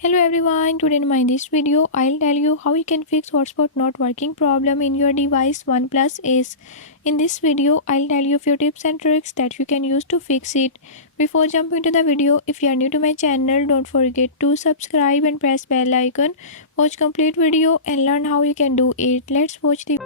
Hello everyone, today in this video I'll tell you how you can fix hotspot not working problem in your device OnePlus Ace. In this video I'll tell you a few tips and tricks that you can use to fix it. Before jumping to the video, if you are new to my channel, don't forget to subscribe and press bell icon. Watch complete video and learn how you can do it. Let's watch the